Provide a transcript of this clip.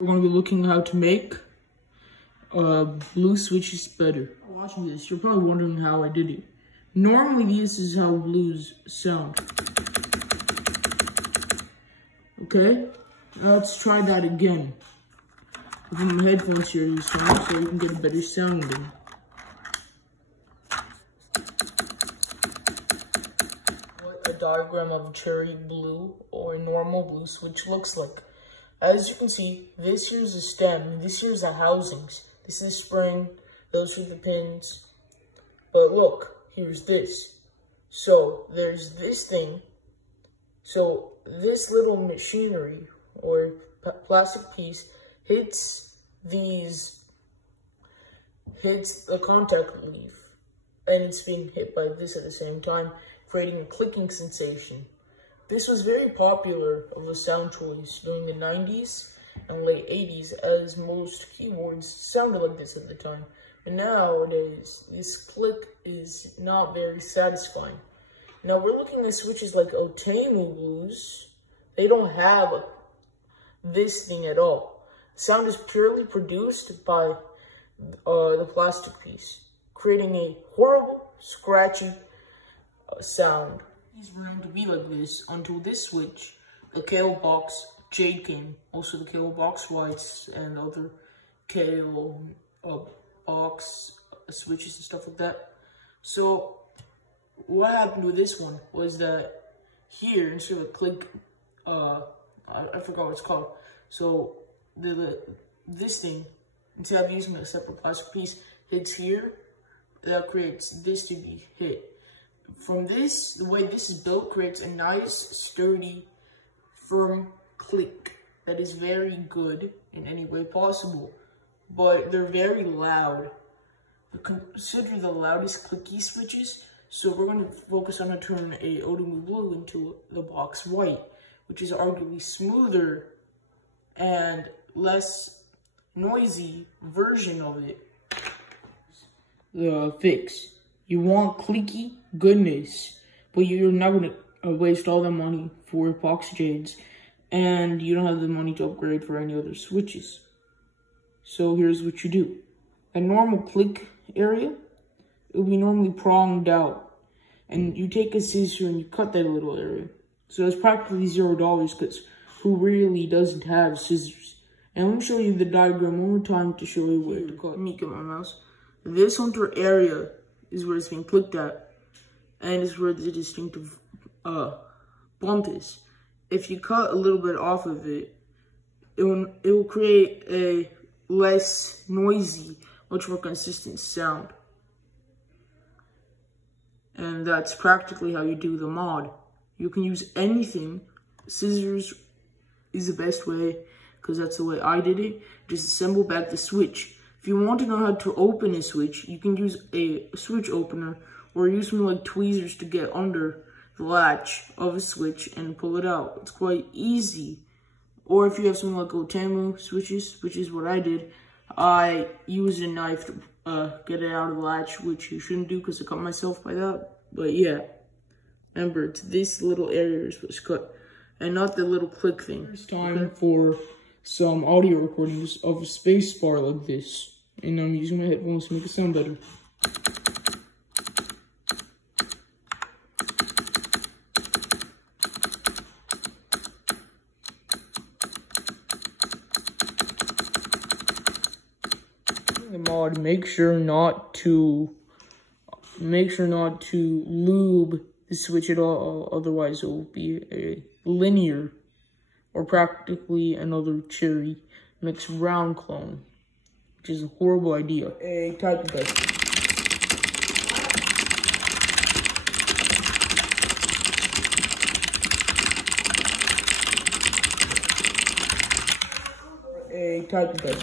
We're going to be looking how to make blue switches better. Watching this, you're probably wondering how I did it. Normally, this is how blues sound. Okay, now let's try that again. With my headphones here this time, so you can get a better sounding. What a diagram of a cherry blue or a normal blue switch looks like. As you can see, this here's the stem, this here's the housings. This is the spring, those are the pins. But look, here's this. So there's this thing. So this little machinery or plastic piece hits the contact leaf, and it's being hit by this at the same time, creating a clicking sensation. This was very popular of a sound choice during the 90s and late 80s, as most keyboards sounded like this at the time. But nowadays, this click is not very satisfying. Now we're looking at switches like Otemu blues. They don't have this thing at all. Sound is purely produced by the plastic piece, creating a horrible, scratchy sound. These were going to be like this until this switch, the kailh box J came, also the kailh box whites and other kailh box switches and stuff like that. So what happened with this one was that here, instead of a click, I forgot what it's called. So this thing, instead of using a separate plastic piece, hits here. That creates this to be hit. From this, the way this is built creates a nice, sturdy, firm click that is very good in any way possible. But they're very loud. Consider the loudest clicky switches. So we're going to focus on to turn a Otemu blue into the box white, which is arguably smoother and less noisy version of it. The fix. You want clicky goodness, but you're not going to waste all that money for epoxy shades, and you don't have the money to upgrade for any other switches. So here's what you do. A normal click area, it will be normally pronged out, and you take a scissor and you cut that little area. So it's practically $0 because who really doesn't have scissors? And let me show you the diagram one more time to show you where to cut. Let me get my mouse. This center area is where it's being clicked at, and is where the distinctive bump is. If you cut a little bit off of it, it will create a less noisy, much more consistent sound. And that's practically how you do the mod. You can use anything. Scissors is the best way, because that's the way I did it. Just assemble back the switch. If you want to know how to open a switch, you can use a switch opener or use something like tweezers to get under the latch of a switch and pull it out. It's quite easy. Or if you have something like Otemu switches, which is what I did, I use a knife to get it out of the latch, which you shouldn't do because I cut myself by that. But yeah, remember, it's this little area is what's cut and not the little click thing. It's time for some audio recordings of a space bar like this. And I'm using my headphones to make it sound better. The mod, make sure not to lube the switch at all, otherwise it will be a linear or practically another cherry mixed round clone, which is a horrible idea. A type of bed. A type of bed.